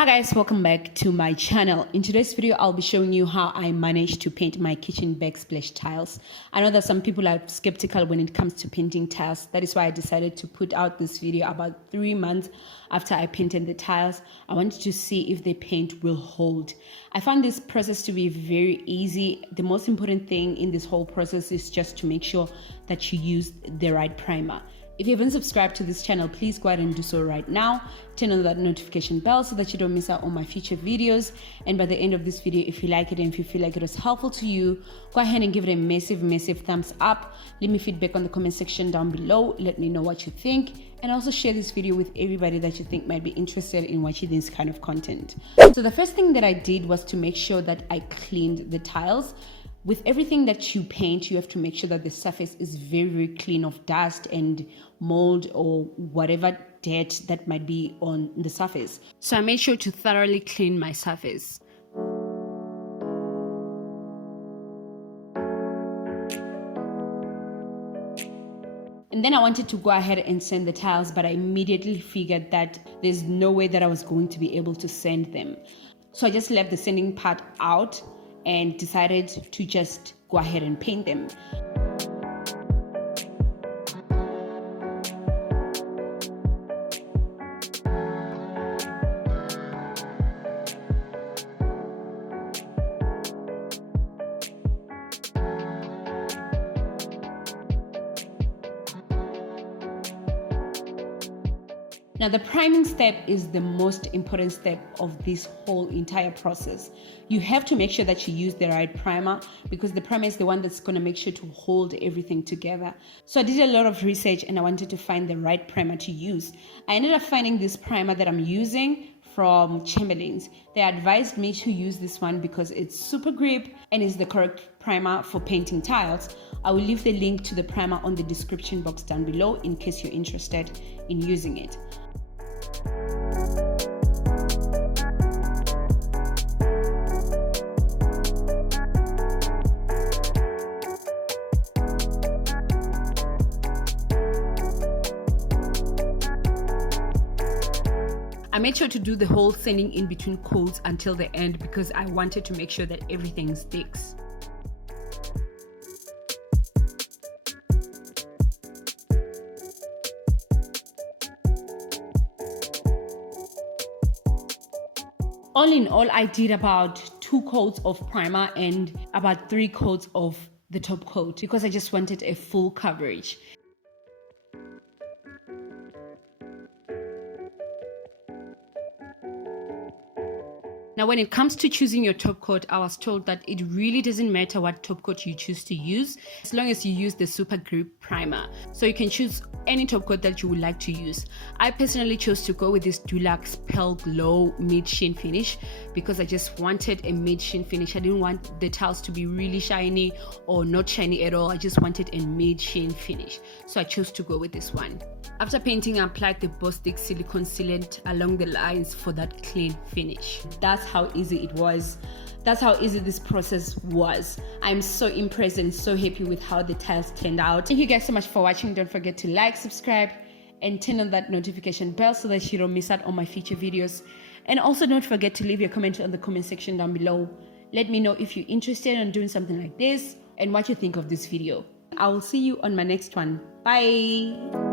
Hi guys, welcome back to my channel. In today's video, I'll be showing you how I managed to paint my kitchen backsplash tiles. I know that some people are skeptical when it comes to painting tiles. That is why I decided to put out this video about 3 months after I painted the tiles. I wanted to see if the paint will hold. I found this process to be very easy. The most important thing in this whole process is just to make sure that you use the right primer. If you haven't subscribed to this channel, please go ahead and do so right now. Turn on that notification bell so that you don't miss out on my future videos. And by the end of this video, if you like it and if you feel like it was helpful to you, go ahead and give it a massive thumbs up. Leave me feedback on the comment section down below. Let me know what you think. And also share this video with everybody that you think might be interested in watching this kind of content. So the first thing that I did was to make sure that I cleaned the tiles. With everything that you paint, you have to make sure that the surface is very clean of dust and mold or whatever dirt that might be on the surface. So I made sure to thoroughly clean my surface. And then I wanted to go ahead and sand the tiles, but I immediately figured that there's no way that I was going to be able to sand them. So I just left the sanding part out and decided to just go ahead and paint them. Now, the priming step is the most important step of this whole entire process. You have to make sure that you use the right primer because the primer is the one that's going to make sure to hold everything together. So I did a lot of research and I wanted to find the right primer to use. I ended up finding this primer that I'm using from Chamberlain's. They advised me to use this one because it's super grip and is the correct primer for painting tiles. I will leave the link to the primer on the description box down below in case you're interested in using it. I made sure to do the whole sanding in between coats until the end because I wanted to make sure that everything sticks. All in all, I did about 2 coats of primer and about 3 coats of the top coat because I just wanted a full coverage. Now, when it comes to choosing your top coat, I was told that it really doesn't matter what top coat you choose to use as long as you use the super grip primer. So you can choose any top coat that you would like to use. I personally chose to go with this Dulux Pearl Glow Mid Sheen finish because I just wanted a mid sheen finish. I didn't want the tiles to be really shiny or not shiny at all. I just wanted a mid sheen finish. So I chose to go with this one. After painting, I applied the Bostik silicone sealant along the lines for that clean finish. That's how easy it was. That's how easy this process was. I'm so impressed and so happy with how the tiles turned out. Thank you guys so much for watching. Don't forget to like, subscribe, and turn on that notification bell so that you don't miss out on my future videos. And also don't forget to leave your comment on the comment section down below. Let me know if you're interested in doing something like this and what you think of this video. I will see you on my next one. Bye.